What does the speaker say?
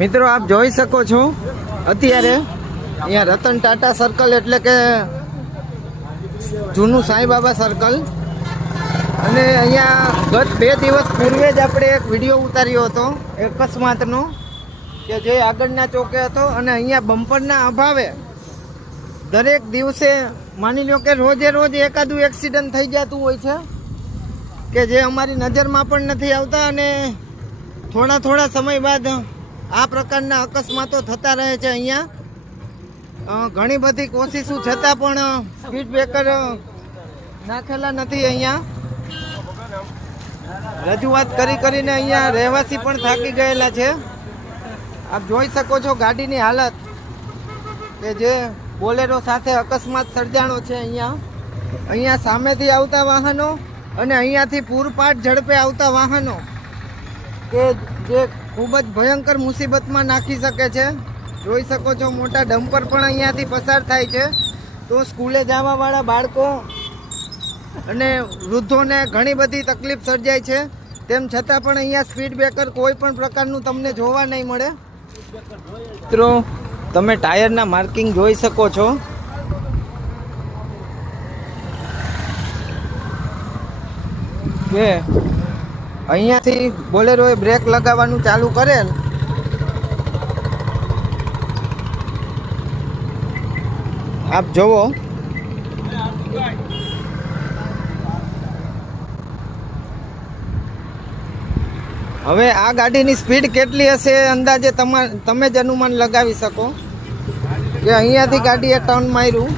મિત્રો આપ જોઈ શકો છો અત્યારે અહીંયા રતન ટાટા સર્કલ એટલે કે જૂનું સાંઈબાબા સર્કલ, અને અહીંયા ગત 2 દિવસ પૂર્વે જ આપણે એક વિડીયો ઉતાર્યો હતો અકસ્માતનો કે જે આગળના ચોકે હતો, અને અહીંયા બમ્પરના અભાવે દરેક દિવસે માની લો કે રોજે રોજ એકાદું એક્સિડન્ટ થઈ જતું હોય છે કે જે અમારી નજરમાં પણ નથી આવતા, અને થોડા સમય બાદ આ પ્રકારના અકસ્માતો થતા રહે છે. અહીંયા ઘણી બધી કોશિશો છતાં પણ સ્પીડ બ્રેકર નાખેલા નથી. અહીંયા રજૂઆત કરીને અહીંયા રહેવાસી પણ થાકી ગયેલા છે. આપ જોઈ શકો છો ગાડીની હાલત કે જે બોલેરો સાથે અકસ્માત સર્જાણો છે. અહીંયા સામેથી આવતા વાહનો અને અહીંયાથી પૂરપાટ ઝડપે આવતા વાહનો કે જે ખૂબ જ ભયંકર મુસીબતમાં નાખી શકે છે. જોઈ શકો છો મોટા ડમ્પર પણ અહીંયાથી પસાર થાય છે, તો સ્કૂલે જવાવાળા બાળકો અને વૃદ્ધોને ઘણી બધી તકલીફ સર્જાય છે. તેમ છતાં પણ અહીંયા સ્પીડ બ્રેકર કોઈ પણ પ્રકારનું તમને જોવા નહીં મળે. મિત્રો તમે ટાયરના માર્કિંગ જોઈ શકો છો. કે અહીંયાથી બોલેરોએ બ્રેક લગાવવાનું ચાલુ કરેલ, આપ જોવો. હવે આ ગાડીની સ્પીડ કેટલી હશે અંદાજે તમે જ અનુમાન લગાવી શકો કે અહીંયાથી ગાડીએ ટર્ન માર્યું